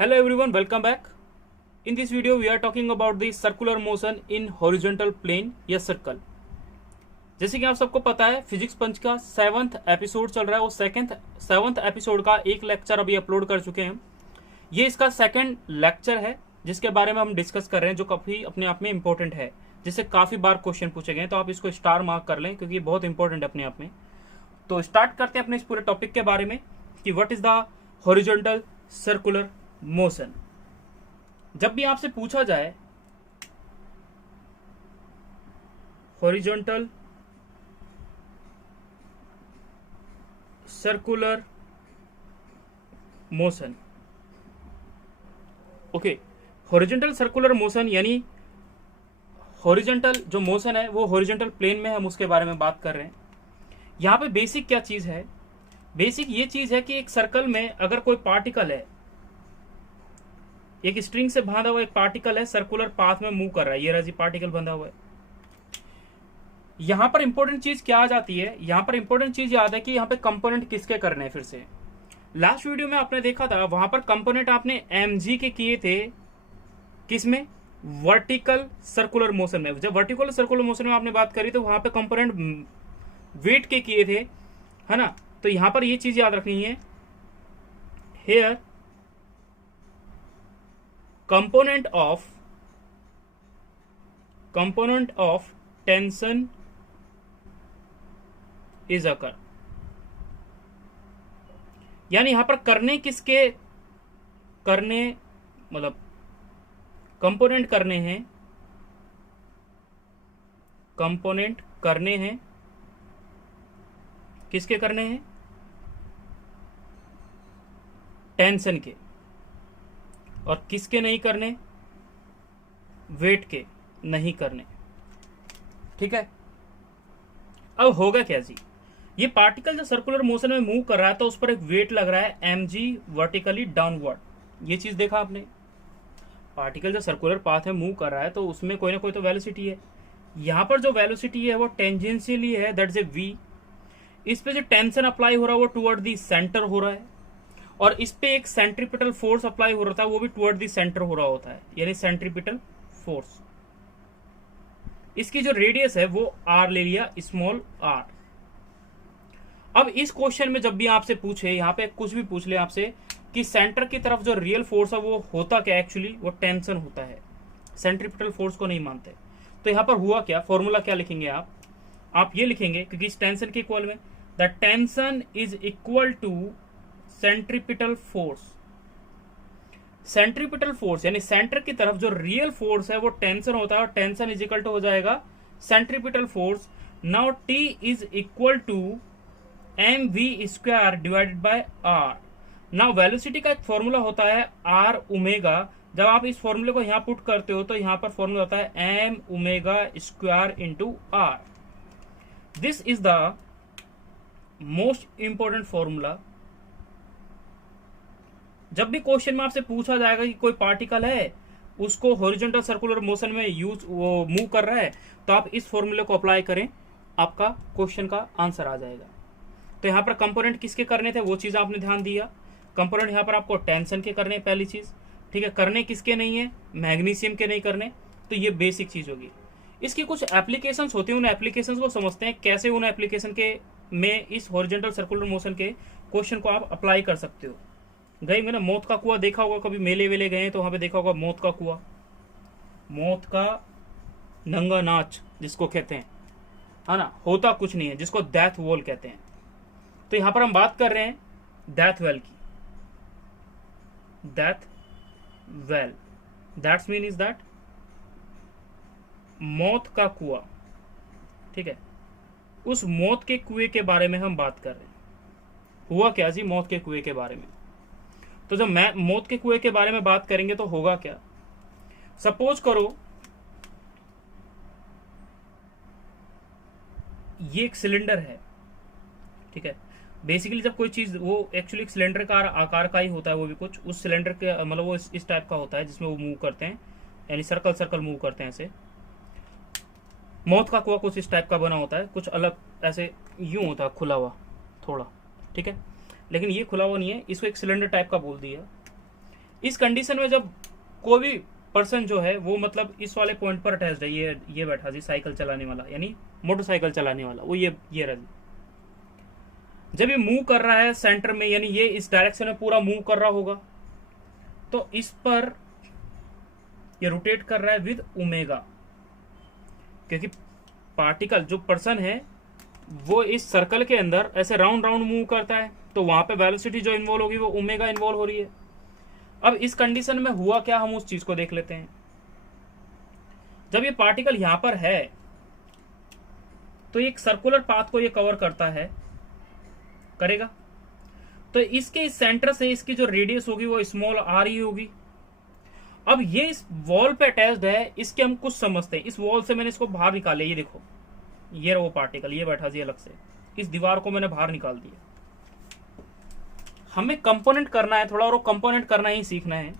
Hello everyone, welcome back. In this video we are talking about the circular motion in horizontal plane या circle. जैसे कि आप सबको पता है फिजिक्स पंच का 7th एपिसोड चल रहा है। वो सेवंथ एपिसोड का एक लेक्चर अभी अपलोड कर चुके हैं। ये इसका सेकंड लेक्चर है जिसके बारे में हम डिस्कस कर रहे हैं, जो काफी अपने आप में इंपॉर्टेंट है, जिससे काफी बार क्वेश्चन पूछे गए हैं। तो आप इसको स्टार मार्क कर लें क्योंकि ये बहुत इंपॉर्टेंट है अपने आप में। तो स्टार्ट करते हैं अपने इस पूरे टॉपिक के बारे में कि what is the horizontal circular motion. जब भी आपसे पूछा जाए horizontal circular motion, okay, horizontal circular motion यानी हॉरिजॉन्टल जो मोशन है वो हॉरिजॉन्टल प्लेन में हम उसके बारे में बात कर रहे हैं। यहां पे बेसिक क्या चीज है? बेसिक ये चीज है कि एक सर्कल में अगर कोई पार्टिकल है, एक स्ट्रिंग से बांधा हुआ एक पार्टिकल है, सर्कुलर पाथ में मूव कर रहा है, ये रहा पार्टिकल बंधा हुआ है। यहां पर इंपॉर्टेंट चीज क्या आ जाती है? यहां पर इंपॉर्टेंट चीज याद है कि यहां पे कंपोनेंट किसके करने हैं। फिर से लास्ट वीडियो में आपने देखा था, वहां पर कंपोनेंट आपने mg के किए थे, किसमें? वर्टिकल सर्कुलर मोशन में। जब वर्टिकल सर्कुलर मोशन में आपने बात करी तो वहां पे कंपोनेंट वेट के किए थे, है ना। तो यहां पर ये चीज याद रखनी है, hair component of tension is occur, यानी यहां पर करने किसके करने, मतलब कंपोनेंट करने हैं, कंपोनेंट करने हैं, किसके करने हैं? टेंशन के। और किसके नहीं करने? वेट के नहीं करने। ठीक है। अब होगा क्या जी? ये पार्टिकल जो सर्कुलर मोशन में मूव कर रहा है तो उस पर एक वेट लग रहा है mg वर्टिकली डाउनवर्ड। ये चीज देखा आपने? पार्टिकल जो सर्कुलर पाथ में मूव कर रहा है तो उसमें कोई ना कोई तो वेलोसिटी है। यहां पर जो वेलोसिटी है वो टेंजेंशियली है, दैट्स ए v। इस पे जो टेंशन अप्लाई हो रहा है वो टुवर्ड दी सेंटर हो रहा है, और इस पे एक सेंट्रीपिटल फोर्स अप्लाई हो रहा था, वो भी टुवर्ड दी सेंटर हो रहा होता है, यानी सेंट्रीपिटल फोर्स। इसकी जो रेडियस है वो r ले लिया, स्मॉल r। अब इस क्वेश्चन में जब भी आपसे पूछे, यहाँ पे कुछ भी पूछ ले आपसे कि सेंटर की तरफ जो रियल फोर्स है वो होता क्या? एक्चुअली वो टेंशन होता है, सेंट्रीपिटल फोर्स को नहीं मानते। तो यहाँ पर हुआ क्या? फॉर्मूला क्या लिखेंगे आप ये लिखेंगे, क्योंकि इस टेंशन के इक्वल में the tension is equal to centripetal force. Centripetal force यानी सेंटर की तरफ जो रियल फोर्स है वो टेंशन होता है, और टेंशन इज इक्वल टू हो जाएगा centripetal force. Now T is equal to mv square divided by r। Now velocity का एक फॉर्मूला होता है r ओमेगा। जब आप इस फॉर्मूले को यहां पुट करते हो तो यहां पर फॉर्मूला होता है m omega square into r। This is the most important formula. जब भी क्वेश्चन में आपसे पूछा जाएगा कि कोई पार्टिकल है, उसको हॉरिजॉन्टल सर्कुलर मोशन में वो मूव कर रहा है, तो आप इस फॉर्मूले को अप्लाई करें, आपका क्वेश्चन का आंसर आ जाएगा। तो यहाँ पर कंपोनेंट किसके करने थे वो चीज आपने ध्यान दिया। कंपोनेंट यहाँ पर आपको टेंशन के करने, पहली चीज। ठीक है, करने किसके नहीं है? मैग्नीशियम के नहीं करने। तो ये बेसिक चीज होगी। इसकी कुछ एप्लीकेशंस होती हैं, उन एप्लीकेशंस को समझते हैं, कैसे उन एप्लीकेशन के में इस हॉरिजॉन्टल सर्कुलर मोशन के क्वेश्चन को आप अप्लाई कर सकते हो। गए मैंने मौत का कुआं देखा होगा, कभी मेले वेले गए तो वहां पे देखा होगा मौत का कुआं, मौत का नंगा नाच जिसको कहते हैं, है ना। होता कुछ नहीं है, जिसको डेथ वॉल कहते हैं। तो यहां पर हम बात कर रहे हैं डेथ वेल की। Death well, that's mean is that मौत का कुआं। ठीक है, उस मौत के कुएं के बारे में हम बात कर रहे हैं। हुआ क्या जी मौत के कुएं के बारे में? तो जब मैं मौत के कुएं के बारे में बात करेंगे तो होगा क्या? सपोज करो ये एक सिलेंडर है। ठीक है, बेसिकली जब कोई चीज, वो एक्चुअली एक सिलेंडर का आकार का ही होता है, वो भी कुछ उस सिलेंडर के, मतलब वो इस टाइप का होता है जिसमें वो मूव करते हैं, यानी सर्कल सर्कल मूव करते हैं ऐसे। मौत का कुआं कुछ इस टाइप का बना होता है, कुछ अलग ऐसे यूं होता है, खुला हुआ थोड़ा। ठीक है, लेकिन ये खुला हुआ नहीं है, इसको एक सिलेंडर टाइप का बोल दिया। इस कंडीशन में जब कोई भी पर्सन जो है वो मतलब इस वाले पॉइंट पर अटैच्ड है, ये बैठा जी साइकिल चलाने वाला यानी मोटरसाइकिल चलाने वाला, वो ये रहा जी। जब ये मूव कर रहा है सेंटर में, यानी ये इस डायरेक्शन में पूरा मूव कर रहा होगा, तो इस पर ये रोटेट कर रहा है विद ओमेगा, क्योंकि पार्टिकल जो पर्सन है वो इस सर्कल के अंदर ऐसे राउंड राउंड मूव करता है, तो वहां पे वेलोसिटी जो इन्वॉल्व होगी वो ओमेगा इन्वॉल्व हो रही है। अब इस कंडीशन में हुआ क्या, हम उस चीज को देख लेते हैं। जब ये पार्टिकल यहां पर है तो एक सर्कुलर पाथ को ये कवर करता है, करेगा, तो इसके इस सेंटर से इसकी जो रेडियस होगी वो स्मॉल आर ही होगी। अब ये इस वॉल पे अटैच्ड है, इसके हम कुछ समझते हैं। इस वॉल से मैंने इसको बाहर निकाले, ये देखो, ये वो पार्टिकल ये बैठा जी अलग से, इस दीवार को मैंने बाहर निकाल दिया। हमें कंपोनेंट करना है थोड़ा, और वो कंपोनेंट करना ही सीखना है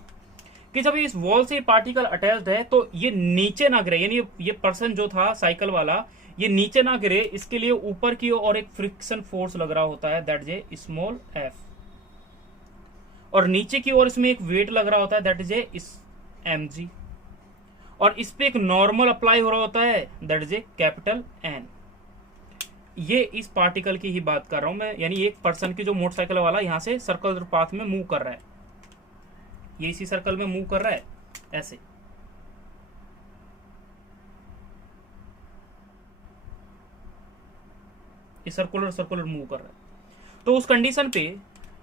कि जब इस वॉल से पार्टिकल अटैच्ड है तो ये नीचे ना गिरे, यानी ये पर्सन जो था साइकिल वाला ये नीचे ना गिरे, इसके लिए ऊपर की ओर एक फ्रिक्शन फोर्स लग रहा होता है, that is a small F, और नीचे की ओर इसमें एक वेट लग रहा होता है, दैट इज ए mg, और इस पे एक नॉर्मल अप्लाई हो रहा होता है, that is a capital N। ये इस पार्टिकल की ही बात कर रहा हूं मैं, यानी एक पर्सन की जो मोटरसाइकिल वाला यहां से सर्कल पाथ में मूव कर रहा है, ये इसी सर्कल में मूव कर रहा है ऐसे। ये सर्कुलर मूव कर रहा है, तो उस कंडीशन पे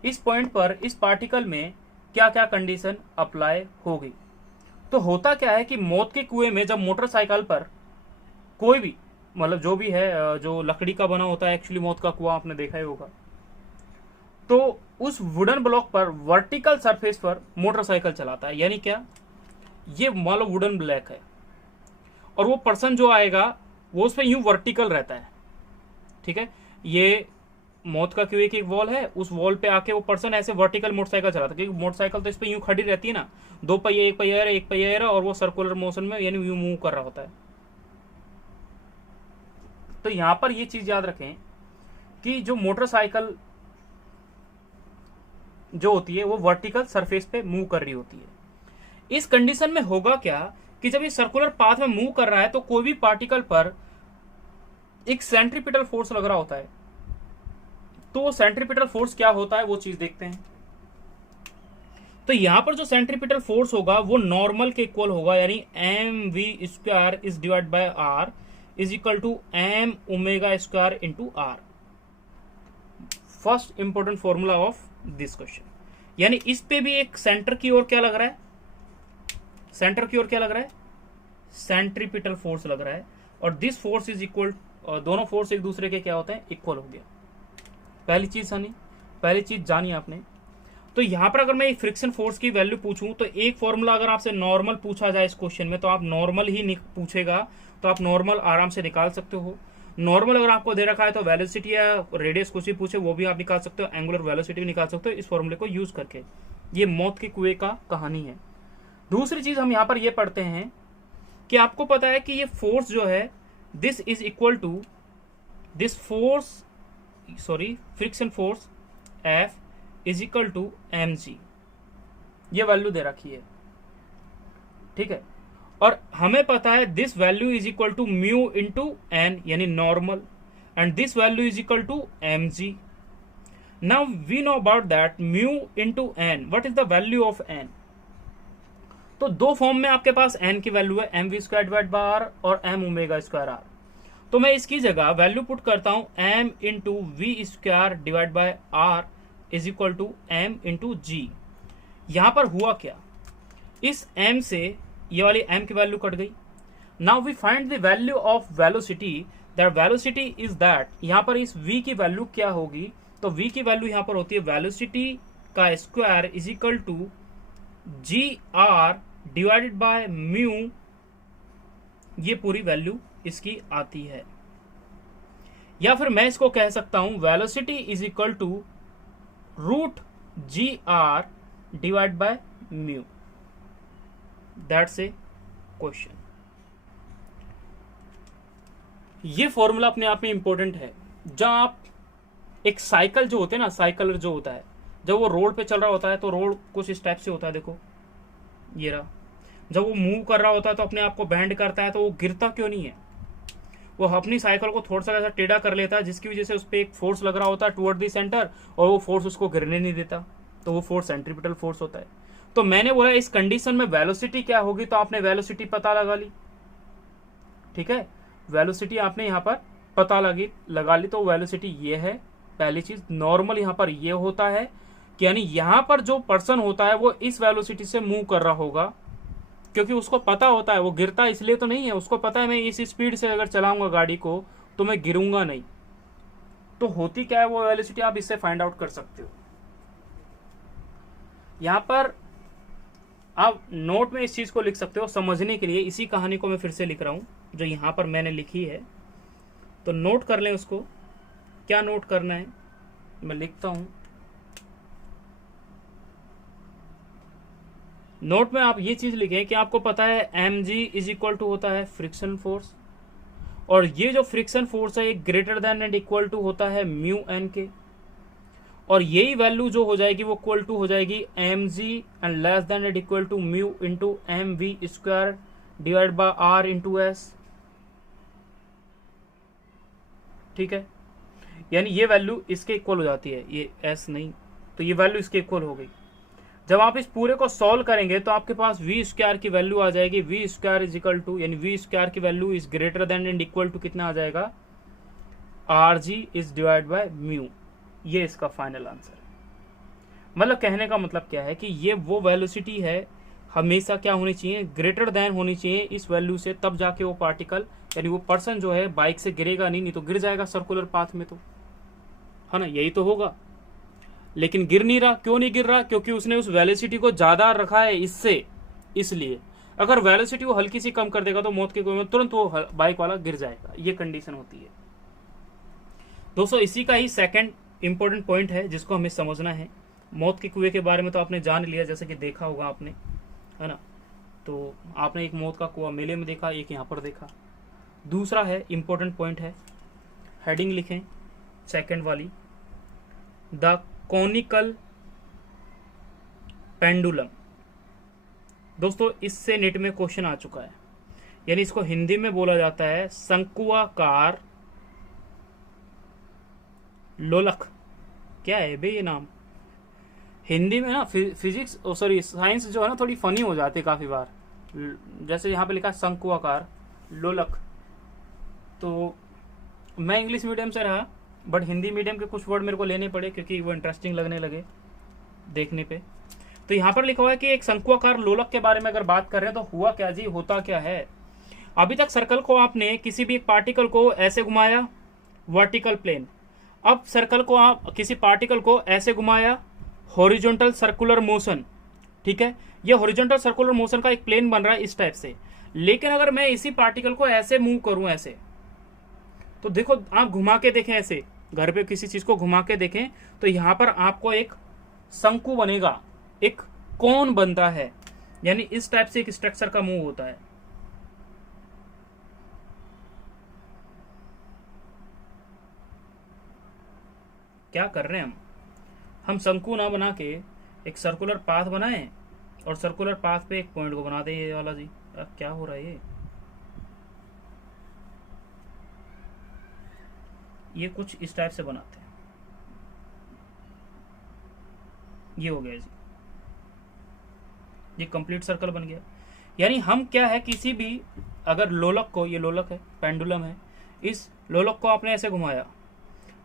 इस पॉइंट पर इस पार्टिकल में क्या क्या कंडीशन अप्लाई होगी। तो होता क्या है कि मौत के कुएं में जब मोटरसाइकिल पर कोई भी मतलब जो भी है, जो लकड़ी का बना होता है एक्चुअली मौत का कुआं आपने देखा ही होगा, तो उस वुडन ब्लॉक पर वर्टिकल सरफेस पर मोटरसाइकिल चलाता है, यानी क्या, ये मान लो वुडन ब्लॉक है और वो पर्सन जो आएगा वो उस पर यूं वर्टिकल रहता है, ठीक है। ये मौत का कुएं की एक वॉल है, उस वॉल पे आके वो पर्सन ऐसे वर्टिकल मोटरसाइकिल चलाता है, क्योंकि मोटरसाइकिल तो इस पे यूं खड़ी रहती है ना, दो पहिए एक पहिया और वो सर्कुलर मोशन में यानी यूं मूव कर रहा होता है। तो यहां पर ये चीज याद रखें कि जो मोटरसाइकिल जो होती है वो वर्टिकल सरफेस पे मूव कर रही होती है। इस कंडीशन में होगा क्या कि जब ये सर्कुलर पाथ में मूव कर रहा है तो कोई भी पार्टिकल पर एक सेंट्रीपिटल फोर्स लग रहा होता है। तो सेंट्रीपिटल फोर्स क्या होता है वो चीज देखते हैं। तो यहां पर जो सेंट्रीपिटल फोर्स होगा वो नॉर्मल के इक्वल होगा, यानी M we square is divide by are is equal to M omega square into R. First important formula of this question, यानी इस पे भी एक सेंटर की ओर क्या लग रहा है, सेंटर की ओर क्या लग रहा है, सेंट्रीपिटल फोर्स लग रहा है, और दिस फोर्स इज इक्वल, दोनों फोर्स एक दूसरे के क्या होते हैं, इक्वल हो गया। पहली चीज जानी आपने। तो यहां पर अगर मैं फ्रिक्शन फोर्स की वैल्यू पूछूं तो एक फॉर्मूला अगर आपसे नॉर्मल पूछा जाए इस क्वेश्चन में तो आप नॉर्मल ही पूछेगा, तो आप नॉर्मल आराम से निकाल सकते हो। नॉर्मल अगर आपको दे रखा है तो वेलोसिटी या रेडियस कुछ भी पूछे वो भी आप निकाल सकते हो, एंगुलर वेलोसिटी भी निकाल सकते हो इस फॉर्मूले को यूज करके। ये मौत के कुएं का कहानी है। दूसरी चीज हम यहाँ पर ये पढ़ते हैं कि आपको पता है कि ये फोर्स जो है this is equal to this force, sorry friction force F is equal to mg, ये वैल्यू दे रखी है, ठीक है। और हमें पता है this value is equal to mu into n यानी normal, and this value is equal to mg। Now we know about that mu into n, what is the value of n. तो दो फॉर्म में आपके पास n की value है, M we square divide by r और m omega square r. तो मैं इसकी जगह वैल्यू पुट करता हूं m into v square divide by are is equal to m into g. यहां पर हुआ क्या, इस m से ये वाली m की वैल्यू कट गई। Now we find the value of velocity, that velocity is that, यहां पर इस v की वैल्यू क्या होगी, तो v की वैल्यू यहां पर होती है वेलोसिटी का square is equal to G R divided by mu, ये पूरी वैल्यू इसकी आती है। या फिर मैं इसको कह सकता हूं velocity is equal to root G R divide by mu, that's a question. ये फॉर्मूला अपने आप में इंपॉर्टेंट है। जहां आप एक साइकिल जो होते हैं ना, साइकिलर जो होता है जब वो रोड पे चल रहा होता है तो रोड कुछ इस टाइप से होता है, देखो ये रहा। जब वो मूव कर रहा होता है तो अपने आप को बेंड करता है, तो वो गिरता क्यों नहीं है? वो अपनी साइकिल को थोड़ा सा ऐसा टेढ़ा कर लेता है, जिसकी वजह से उस पर एक फोर्स लग रहा होता है टुवर्ड दी सेंटर, और वो फोर्स उसको गिरने नहीं देता, तो वो फोर्स सेंट्रीपिटल फोर्स होता है। तो मैंने बोला इस कंडीशन में वेलोसिटी क्या होगी, तो आपने वेलोसिटी पता लगा ली, ठीक है, वेलोसिटी आपने यहाँ पर पता लगा ली। तो वेलोसिटी ये है पहली चीज। नॉर्मल यहाँ पर ये होता है कि यानी यहाँ पर जो पर्सन होता है वो इस वेलोसिटी से मूव कर रहा होगा, क्योंकि उसको पता होता है, वो गिरता इसलिए तो नहीं है, उसको पता है मैं इस स्पीड से अगर चलाऊंगा गाड़ी को तो मैं गिरूंगा नहीं। तो होती क्या है वो वेलोसिटी, आप इससे फाइंड आउट कर सकते हो। यहां पर आप नोट में इस चीज को लिख सकते हो समझने के लिए। इसी कहानी को मैं फिर से लिख रहा हूं जो यहां पर मैंने लिखी है, तो नोट कर लें उसको। क्या नोट करना है, मैं लिखता हूं। नोट में आप ये चीज लिखें कि आपको पता है mg इज इक्वल टू होता है फ्रिक्शन फोर्स, और ये जो फ्रिक्शन फोर्स है ये greater than and equal to होता है म्यू एन के, और यही वैल्यू जो हो जाएगी वो इक्वल टू हो जाएगी mg and less than and equal to mu into M we square divide by R into S. ठीक है, यानी ये वैल्यू इसके इक्वल हो जाती है, ये एस नहीं, तो ये वैल्यू इसके इक्वल हो गई। जब आप इस पूरे को सॉल्व करेंगे तो आपके पास वी स्क्वायर की वैल्यू आ जाएगी, V square is equal to, यानी वी स्क्वायर की value is greater than and equal to कितना आ जाएगा, R G is divide by mu. ये इसका फाइनल आंसर है। मतलब कहने का मतलब क्या है कि ये वो वेलोसिटी है, हमेशा क्या होनी चाहिए, ग्रेटर देन होनी चाहिए इस वैल्यू से, तब जाके वो पार्टिकल यानी वो पर्सन जो है बाइक से गिरेगा नहीं तो गिर जाएगा सर्कुलर पाथ में, तो है ना, यही तो होगा। लेकिन गिर नहीं रहा, क्यों नहीं गिर रहा, क्योंकि उसने उस वेलोसिटी को ज्यादा रखा है इससे, इसलिए। अगर वेलोसिटी वो हल्की सी कम कर देगा तो मौत के कुएं में तुरंत वो बाइक वाला गिर जाएगा, ये कंडीशन होती है दोस्तों। इसी का ही सेकंड इंपॉर्टेंट पॉइंट है जिसको हमें समझना है। मौत के कुएं के बारे में तो आपने जान लिया, जैसे कि देखा होगा आपने, है ना। तो आपने एक मौत का कुआं मेले में देखा, एक यहाँ पर देखा। दूसरा है इंपॉर्टेंट पॉइंट है, हेडिंग लिखें सेकंड वाली, द कॉनिकल पेंडुलम। दोस्तों इससे नेट में क्वेश्चन आ चुका है, यानी इसको हिंदी में बोला जाता है शंकुआकार लोलक। क्या है बे ये नाम, हिंदी में ना फिजिक्स सॉरी साइंस जो है ना थोड़ी फनी हो जाती है काफी बार। जैसे यहाँ पे लिखा शंकुआकार लोलक, तो मैं इंग्लिश मीडियम से रहा बट हिंदी मीडियम के कुछ वर्ड मेरे को लेने पड़े क्योंकि वो इंटरेस्टिंग लगने लगे देखने पे। तो यहाँ पर लिखा हुआ है कि एक शंकुआकार लोलक के बारे में अगर बात कर रहे हैं तो हुआ क्या जी, होता क्या है। अभी तक सर्कल को आपने किसी भी एक पार्टिकल को ऐसे घुमाया वर्टिकल प्लेन, अब सर्कल को आप किसी पार्टिकल को ऐसे घुमाया हॉरिजॉन्टल सर्कुलर मोशन, ठीक है, ये हॉरिजॉन्टल सर्कुलर मोशन का एक प्लेन बन रहा है इस टाइप से। लेकिन अगर मैं इसी पार्टिकल को ऐसे मूव करूं ऐसे, तो देखो आप घुमा के देखें, ऐसे घर पे किसी चीज को घुमा के देखें तो यहां पर आपको एक शंकु बनेगा, एक कोन बनता है, यानी इस टाइप से एक स्ट्रक्चर का मूव होता है। क्या कर रहे हैं हम शंकु ना बना के एक सर्कुलर पाथ बनाएं और सर्कुलर पाथ पे एक पॉइंट को बना दें ये वाला जी। क्या हो रहा है ये कुछ इस टाइप से बनाते हैं, ये हो गया जी, ये कंप्लीट सर्कल बन गया। यानी हम क्या है, किसी भी अगर लोलक को, ये लोलक है पेंडुलम है, इस लोलक को आपने ऐसे घुमाया,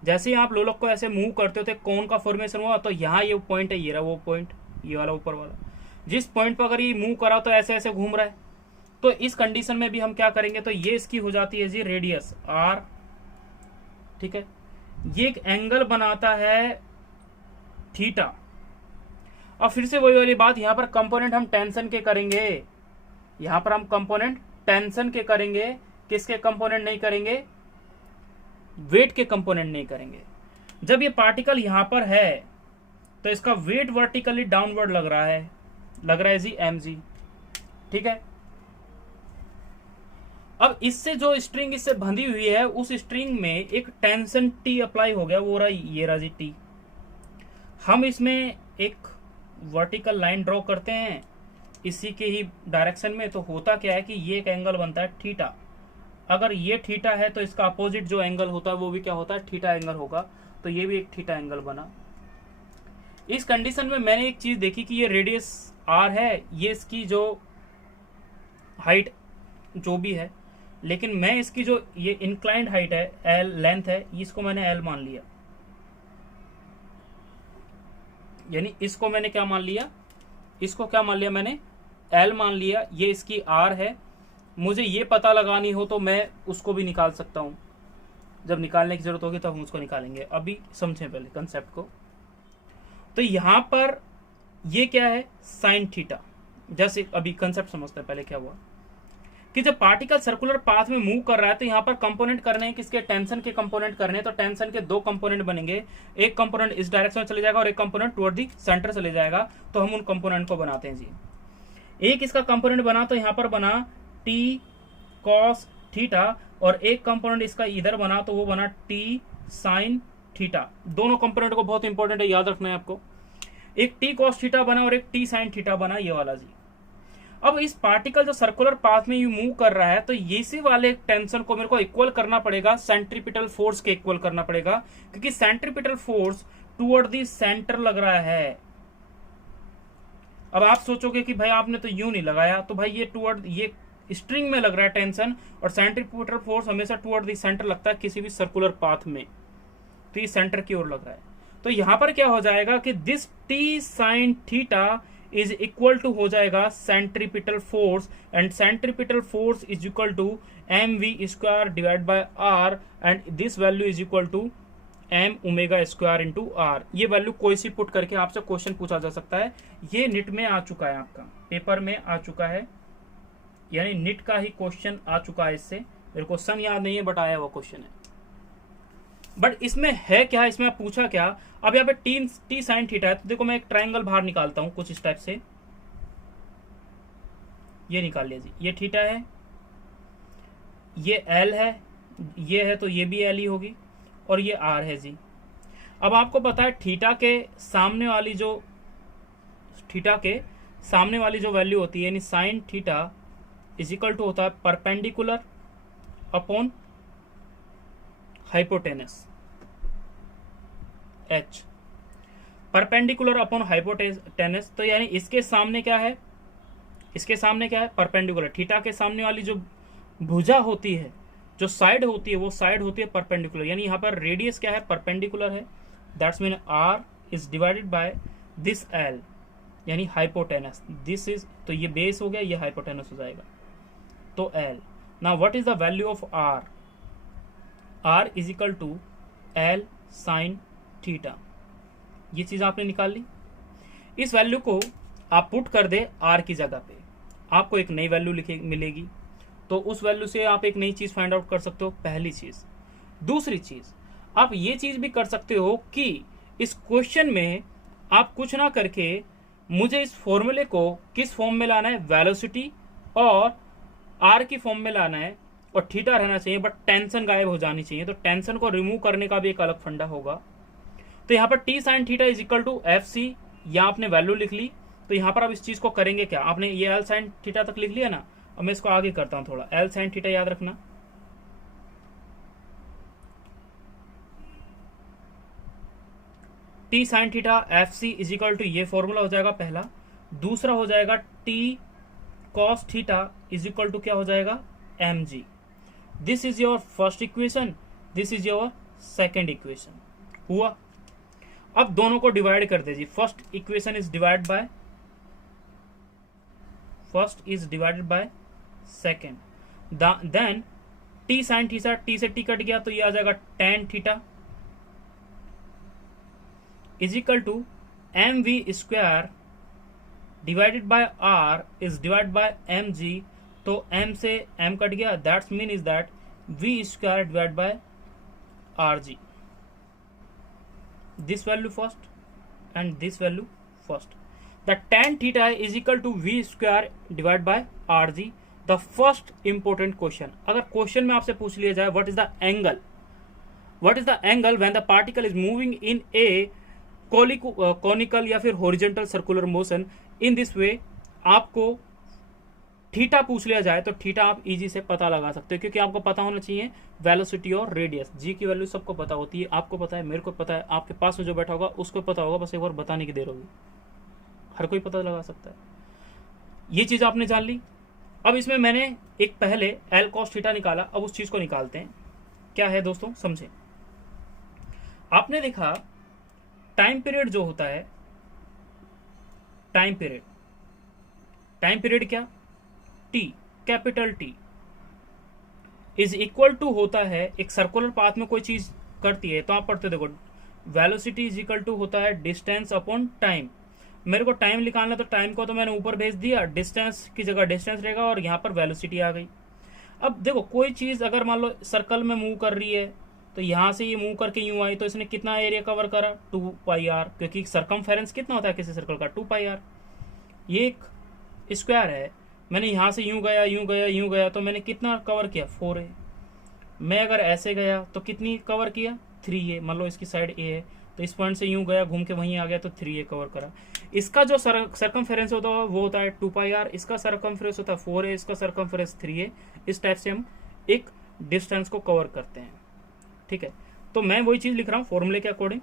जैसे ही आप लोलक को ऐसे मूव करते होते कौन का फॉर्मेशन हुआ, तो यहाँ ये पॉइंट है, ये रहा वो पॉइंट, ये वाला ऊपर वाला, जिस पॉइंट पर अगर ये मूव करा तो ऐसे ऐसे घूम रहा है। तो इस कंडीशन में भी हम क्या करेंगे, तो ये इसकी हो जाती है जी रेडियस आर, ठीक है, ये एक एंगल बनाता है थीटा। अब फिर से वही वाली बात, यहां पर कंपोनेंट हम टेंशन के करेंगे, यहां पर हम कंपोनेंट टेंशन के करेंगे, किसके कंपोनेंट नहीं करेंगे, वेट के कंपोनेंट नहीं करेंगे। जब ये पार्टिकल यहां पर है तो इसका वेट वर्टिकली डाउनवर्ड लग रहा है जी mg, ठीक है। अब इससे जो स्ट्रिंग इससे बंधी हुई है उस स्ट्रिंग में एक टेंशन T अप्लाई हो गया, वो रहा ये रहा जी T। हम इसमें एक वर्टिकल लाइन ड्रॉ करते हैं इसी के ही डायरेक्शन में, तो होता क्या है कि ये एक एंगल बनता है थीटा। अगर ये थीटा है तो इसका अपोजिट जो एंगल होता है वो भी क्या होता है, थीटा एंगल होगा। तो ये भी एक थीटा एंगल बना। इस कंडीशन में मैंने एक चीज देखी कि ये रेडियस आर है, ये इसकी जो हाइट जो भी है, लेकिन मैं इसकी जो ये इंक्लाइंड हाइट है, एल लेंथ है, इसको मैंने एल मान लिया। यानी इसको मैंने क्या मान लिया, इसको क्या मान लिया मैंने, एल मान लिया। ये इसकी आर है। मुझे ये पता लगानी हो तो मैं उसको भी निकाल सकता हूं, जब निकालने की जरूरत होगी तब हम उसको निकालेंगे। अभी समझें पहले कंसेप्ट को। तो यहां पर ये क्या है, साइन थीटा। जैसे अभी कंसेप्ट समझते हैं पहले क्या हुआ कि जब पार्टिकल सर्कुलर पाथ में मूव कर रहा है तो यहाँ पर कंपोनेंट करने हैं किसके, टेंशन के कंपोनेंट करने हैं। तो टेंशन के दो कंपोनेंट बनेंगे, एक कंपोनेंट इस डायरेक्शन में चले जाएगा और एक कंपोनेंट टुवर्ड दी सेंटर चले जाएगा। तो हम उन कंपोनेंट को बनाते हैं जी। एक इसका कंपोनेंट बना तो यहाँ पर बना टी कॉस थीटा, और एक कंपोनेंट इसका इधर बना तो वो बना टी साइन थीटा। दोनों कंपोनेंट को बहुत इंपॉर्टेंट है, याद रखना है आपको। एक टी कॉस थीटा बना और एक टी साइन थीटा बना, ये वाला जी। अब इस पार्टिकल जो सर्कुलर पाथ में यू मूव कर रहा है तो इसी वाले टेंशन को मेरे को इक्वल करना पड़ेगा, सेंट्रीपिटल फोर्स के इक्वल करना पड़ेगा, क्योंकि centripetal force toward the centre लग रहा है। अब आप सोचोगे कि भाई आपने तो यूं नहीं लगाया, तो भाई ये टुवर्ड ये स्ट्रिंग में लग रहा है टेंशन, और सेंट्रीपिटल फोर्स हमेशा टुवर्ड दी सेंटर लगता है किसी भी सर्कुलर पाथ में, तो ये सेंटर की ओर लग रहा है। तो यहां पर क्या हो जाएगा कि this T sine theta is equal to हो जाएगा centripetal force, and centripetal force is equal to M we square divide by R, and this value is equal to M omega square into R. ये value कोई सी put करके आपसे question पूछा जा सकता है। ये निट में आ चुका है, आपका पेपर में आ चुका है, यानी निट का ही क्वेश्चन आ चुका है। इससे मेरे क्वेश्चन याद नहीं है बट आया वो क्वेश्चन है। बट इसमें है क्या, इसमें पूछा क्या, अब यहाँ पे टी साइन थीटा है। तो देखो मैं एक ट्रायंगल बाहर निकालता हूं कुछ इस टाइप से, ये निकाल लिया जी। ये थीटा है, ये एल है, ये है तो ये भी एल ही होगी, और ये आर है जी। अब आपको पता है थीटा के सामने वाली जो वैल्यू होती है, यानी sine theta is equal to होता है perpendicular upon hypotenuse H, perpendicular upon hypotenuse. तो यानी इसके सामने क्या है, परपेंडिकुलर। थीटा के सामने वाली जो भुजा होती है, जो साइड होती है, वो साइड होती है परपेंडिकुलर। यानी यहाँ पर रेडियस क्या है, परपेंडिकुलर है। That's mean R is divided by this L, यानी हाइपोटेनस। दिस इज, तो ये बेस हो गया, ये हाइपोटेनस हो जाएगा, तो L. Now what is the value of R, R is equal to L sine theta. ये चीज आपने निकाल ली। इस वैल्यू को आप पुट कर दे आर की जगह पे, आपको एक नई वैल्यू मिलेगी। तो उस वैल्यू से आप एक नई चीज फाइंड आउट कर सकते हो, पहली चीज। दूसरी चीज, आप ये चीज भी कर सकते हो कि इस क्वेश्चन में आप कुछ ना करके मुझे इस फॉर्मूले को किस फॉर्म में लाना है, वेलोसिटी और आर की फॉर्म में लाना है, और थीटा रहना चाहिए, बट टेंशन गायब हो जानी चाहिए। तो टेंशन को रिमूव करने का भी एक अलग फंडा होगा। तो यहाँ पर T sine theta is equal to F C, या आपने वैल्यू लिख ली। तो यहाँ पर आप इस चीज को करेंगे क्या, आपने ये एल साइन थीटा तक लिख लिया ना, अब मैं इसको आगे करता हूं थोड़ा। एल साइन थीटा याद रखना, T sine theta F C is equal to, ये फॉर्मूला हो जाएगा पहला। दूसरा हो जाएगा T cos theta is equal to क्या हो जाएगा, M G. This is your first equation, this is your second equation हुआ। अब दोनों को डिवाइड कर दीजिए। First equation is divided by second, then T sine theta, T से टी कट गया तो ये आ जाएगा tan theta is equal to M we square divided by are is divide by M G. तो एम से एम कट गया, that's mean is that V square divide by R G. This value first and this value first. The tan theta is equal to v square divided by rg. The first important question. अगर question में आपसे पूछ लिया जाए what is the angle when the particle is moving in a conical या फिर horizontal circular motion in this way, आपको theta पूछ लिया जाए तो थीटा आप इजी से पता लगा सकते हो, क्योंकि आपको पता होना चाहिए वेलोसिटी और रेडियस। जी की वैल्यू सबको पता होती है, आपको पता है, मेरे को पता है, आपके पास में जो बैठा होगा उसको पता होगा, बस एक बार बताने की देर होगी, हर कोई पता लगा सकता है। ये चीज आपने जान ली। अब इसमें मैंने एक पहले एल कॉस थीटा निकाला, अब उस चीज को निकालते हैं। क्या है दोस्तों, समझे। आपने देखा टाइम पीरियड जो होता है, टाइम पीरियड क्या, T, capital T is equal to होता है, एक सर्कुलर पाथ में कोई चीज करती है तो आप पढ़ते देखो, वेलोसिटी इज इक्वल टू होता है डिस्टेंस अपॉन टाइम। मेरे को टाइम निकालना, तो टाइम को तो मैंने ऊपर भेज दिया, डिस्टेंस की जगह डिस्टेंस रहेगा और यहाँ पर वेलोसिटी आ गई। अब देखो कोई चीज अगर मान लो सर्कल में मूव कर रही है, तो यहां से ये मूव करके यूं आई, तो इसने कितना एरिया कवर करा, 2 पाई आर, क्योंकि सरकमफेरेंस कितना होता है किसी सर्कल का, 2 पाई आर। ये एक स्क्वायर है, मैंने यहां से यूं गया यूं गया यूं गया, तो मैंने कितना कवर किया, 4a। मैं अगर ऐसे गया तो कितनी कवर किया, 3a। मान लो इसकी साइड a है, तो इस पॉइंट से यूं गया घूम के वहीं आ गया, तो 3a कवर करा। इसका जो सरकमफेरेंस होता है वो होता है 2 पाई आर, इसका सरकमफेरेंस होता है 4a, इसका सरकमफेरेंस 3a। इस टाइप से हम एक डिस्टेंस को कवर करते हैं, ठीक है। तो मैं वही चीज लिख रहा हूँ फॉर्मूले के according.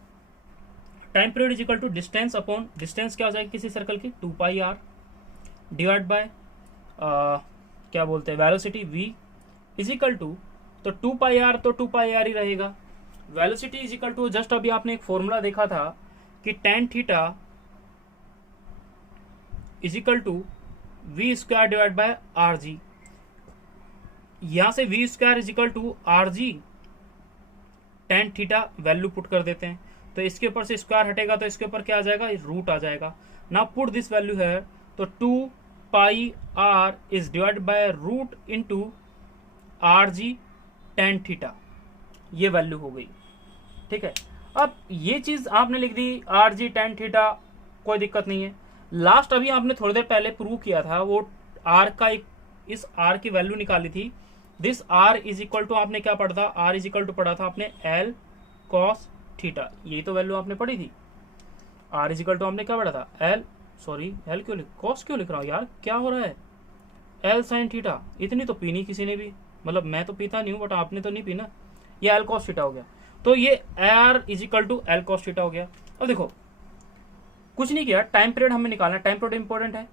Time period is equal to distance upon, distance क्या हो जाएगी किसी सर्कल की, 2 पाई आर, डिवाइड बाय क्या बोलते हैं velocity v, is equal to, तो 2 पाई आर तो 2 पाई आर ही रहेगा। Velocity is equal to, just अभी आपने एक फॉर्मूला देखा था कि tan theta is equal to V square divide by R G. यहां से V square is equal to R ji, tan theta value put कर देते हैं, तो इसके ऊपर से स्क्वायर हटेगा तो इसके ऊपर क्या आ जाएगा, रूट आ जाएगा। नाउ पुट दिस वैल्यू है, तो 2 pi r is divide by root into r ji tan theta, ये वैल्यू हो गई, ठीक है। अब ये चीज आपने लिख दी आर जी tan थीटा, कोई दिक्कत नहीं है। लास्ट अभी आपने थोड़ी देर पहले प्रूव किया था, वो आर का एक, इस आर की वैल्यू निकाली थी, this R is equal to, आपने क्या पढ़ा था, आर इज इक्वल टू पढ़ा था आपने एल कॉस थीटा, यही तो वैल्यू आपने पढ़ी थी। आर इज इक्वल टू आपने क्या पढ़ा था, एल, सॉरी एल क्यों कॉस क्यों लिख रहा हूँ यार, क्या हो रहा है, एल साइन थीटा। इतनी तो पी नहीं किसी ने भी, मतलब मैं तो पीता नहीं हूँ, बट आपने तो नहीं पीना। ये एल कॉस थीटा हो गया, तो ये R is equal to L cos theta हो गया। अब देखो कुछ नहीं किया, टाइम पीरियड हमें निकालना, टाइम पीरियड इंपॉर्टेंट है,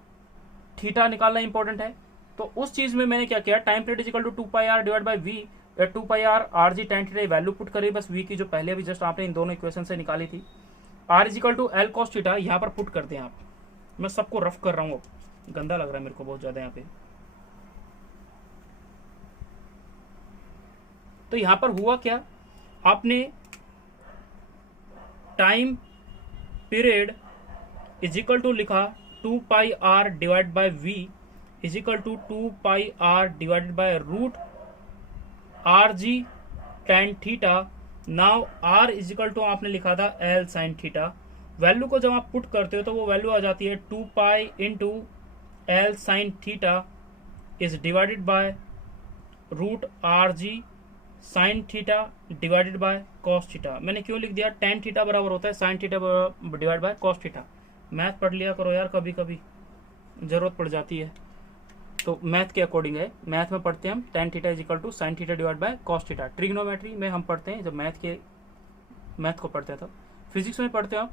थीटा निकालना इंपॉर्टेंट है। तो उस चीज में मैंने क्या किया, time period is equal to 2 pi are divide by V, 2 pi R R ji tan theta value put करी, बस वी की जो पहले अभी जस्ट आपने इन दोनों इक्वेशन से निकाली थी। R is equal to L cos theta यहाँ पर पुट करते हैं आप, मैं सबको रफ कर रहा हूँ, गंदा लग रहा है मेरे को बहुत ज्यादा यहाँ पे। तो यहां पर हुआ क्या, आपने time period is equal to लिखा 2 pi are divide by v is equal to 2 pi r divided by root R G tan theta. Now r is equal to आपने लिखा था एल साइन थीटा, वैल्यू को जब आप put करते हो तो वो वैल्यू आ जाती है 2 pi into L sine theta is divided by root are G sine theta divided by cos theta. मैंने क्यों लिख दिया, tan थीटा बराबर होता है sine theta divide by cos theta. Math पढ़ लिया करो यार, कभी कभी जरूरत पड़ जाती है, तो मैथ के अकॉर्डिंग है। मैथ में पढ़ते हैं हम tan theta is equal to sine theta divide by cos theta. Trigonometry में हम पढ़ते हैं, जब मैथ को पढ़ते हैं तब। फिजिक्स में पढ़ते हो आप,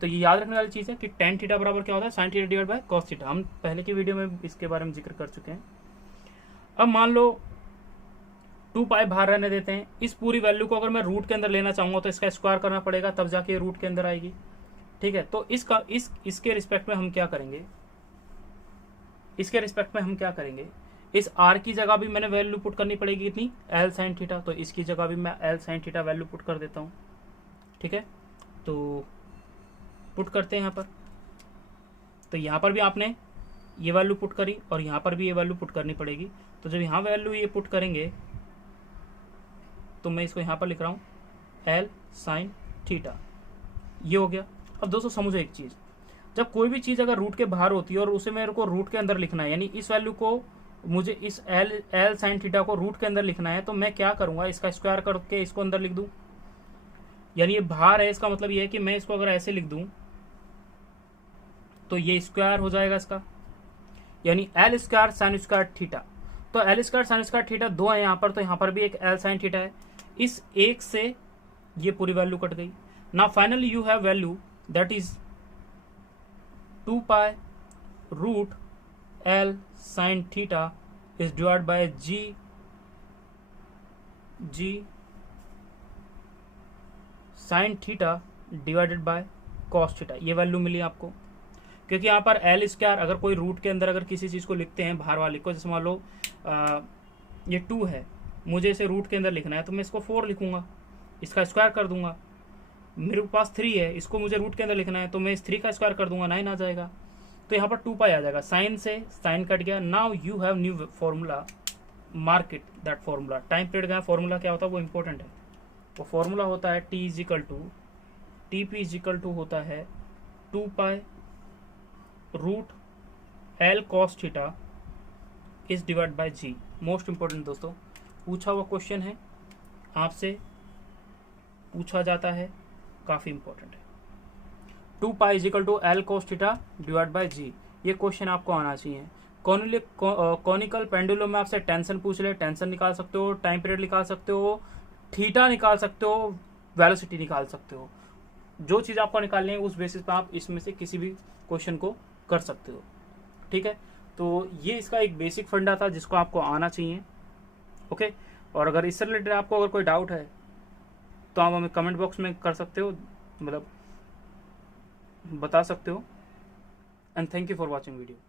तो ये याद रखने वाली चीज़ है कि tan थीटा बराबर क्या होता है, sine theta divide by cos theta. हम पहले की वीडियो में इसके बारे में जिक्र कर चुके हैं। अब मान लो 2 पाई बाहर रहने देते हैं, इस पूरी वैल्यू को अगर मैं रूट के अंदर लेना चाहूंगा तो इसका स्क्वायर करना पड़ेगा, तब जाके रूट के अंदर आएगी, ठीक है। तो इसके रिस्पेक्ट में हम क्या करेंगे, इसके रिस्पेक्ट में हम क्या करेंगे, इस आर की जगह भी मैंने वैल्यू पुट करनी पड़ेगी कितनी, एल साइन थीटा, तो इसकी जगह भी मैं L sine theta value put कर देता हूँ, ठीक है। तो पुट करते हैं यहाँ पर, तो यहाँ पर भी आपने ये वैल्यू पुट करी और यहाँ पर भी ये वैल्यू पुट करनी पड़ेगी। तो जब यहाँ वैल्यू ये पुट करेंगे तो मैं इसको यहाँ पर लिख रहा हूँ एल साइन थीटा, ये हो गया। अब दोस्तों समझो एक चीज़, जब कोई भी चीज़ अगर रूट के बाहर होती है और उसे मेरे को रूट के अंदर लिखना है, यानी इस वैल्यू को मुझे इस एल साइन थीटा को रूट के अंदर लिखना है, तो मैं क्या करूँगा, इसका स्क्वायर करके इसको अंदर लिख दूँ। यानी ये भार है, इसका मतलब ये है कि मैं इसको अगर ऐसे लिख दूं तो ये स्क्वायर हो जाएगा इसका, यानी l square sine square theta. तो l square sine square theta दो है यहाँ पर, तो यहाँ पर भी एक एल साइन थीटा है। इस एक से ये पूरी वैल्यू कट गई। Now finally you have value that is 2 pi root L sine theta is divide by G sine theta divided by cos theta. ये वैल्यू मिली आपको, क्योंकि यहाँ पर एल स्क्वायर अगर कोई रूट के अंदर अगर किसी चीज़ को लिखते हैं भार वाले को, जैसे मान लो ये 2 है, मुझे इसे रूट के अंदर लिखना है तो मैं इसको 4 लिखूंगा, इसका स्क्वायर कर दूंगा। मेरे पास 3 है, इसको मुझे रूट के अंदर लिखना है तो मैं इस 3 का स्क्वायर कर दूंगा, 9 आ जाएगा। तो यहाँ पर 2 पाई आ जाएगा, साइन से साइन कट गया। Now you have new formula, mark it that formula. Time period का फॉर्मूला क्या होता है वो इंपॉर्टेंट है। वो फॉर्मूला होता है टी पी इजिकल टू होता है 2 pi root L cos theta is divide by G. Most important दोस्तों, पूछा हुआ क्वेश्चन है, आपसे पूछा जाता है, काफी इंपॉर्टेंट है। 2 pi is equal to L cos theta divide by g, ये क्वेश्चन आपको आना चाहिए। कॉनिकल पेंडुलम में आपसे टेंशन पूछ ले, टेंशन निकाल सकते हो, टाइम पीरियड निकाल सकते हो, थीटा निकाल सकते हो, वेलोसिटी निकाल सकते हो। जो चीज़ आपको निकालनी है उस बेसिस पर आप इसमें से किसी भी क्वेश्चन को कर सकते हो। ठीक है, तो ये इसका एक बेसिक फंडा था जिसको आपको आना चाहिए। ओके, और अगर इससे रिलेटेड आपको अगर कोई डाउट है तो आप हमें कमेंट बॉक्स में कर सकते हो, मतलब बता सकते हो। And thank you for watching video.